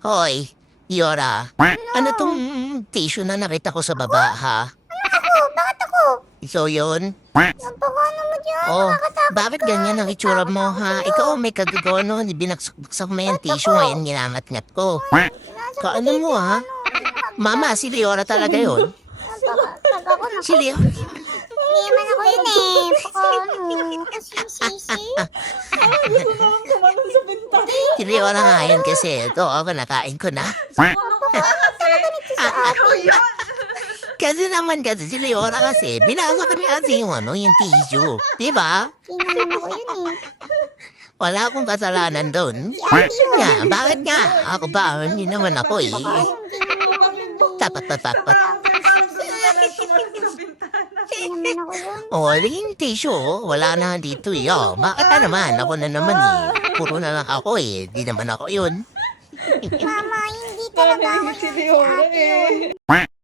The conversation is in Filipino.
Hoy, Yora. Ano tong tissue na nakita ko sa baba, ha? Bakit ako? Ikaw yun? Napakano mo dyan? Oh, Nakakatakot bakit ka. ganyan ang itsura mo, ha? Ikaw may kagagawa no, binaksak mo yung tissue ngayon, ginangat-ngat ko. Kaano mo, ha? Mama, si Leora talaga yun. Si Leora. Hindi naman ako yun eh. Kasisisi. Gusto na lang tumalon sa bintana. Si Leora nga yun kasi ito, ako nakain ko na. Kasi naman kasi si Leora kasi, binasok niya kasi yung yung tissue. Diba? Hindi naman ako yun eh. Wala akong kasalanan doon. Nga, bakit nga? Ako ba? Hindi naman ako eh. Tapat. Parang gusto na lang tumalon sa bintana. Hindi naman ako yun. Oh, yung tissue, wala na dito eh. Oh, bakit na naman? Ako na naman eh. Puro na lang ako eh. Di naman ako yun. Mama, hindi talaga ako Si yun. Leora Ate yun. eh.